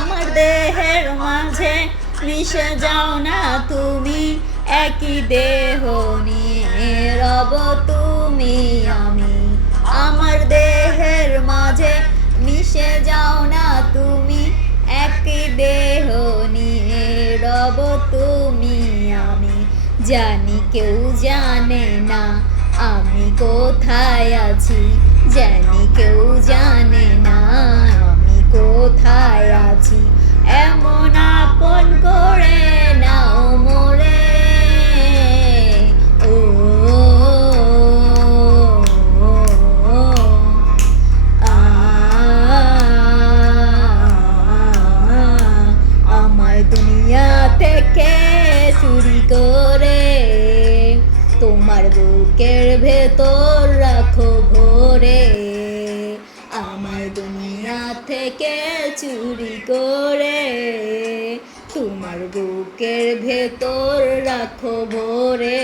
আমার দেহের মাঝে মিশে যাও না তুমি, একই দেহ নিয়ে রব তুমি আমি। আমার দেহের মাঝে মিশে যাও না তুমি, একই দেহ নিয়ে রব তুমি আমি। জানি কেউ জানে না আমি কোথায় আছি, জানি কেউ জানে না আমি কোথায় আছি। এমন আপন করে নাও মোরে, ও আমায় দুনিয়া থেকে চুরি করে তোমার বুকের ভেতর রাখো ভরে। আমায় দুনিয়া থেকে চুরি করে তোমার বুকের ভেতর রাখো ভরে।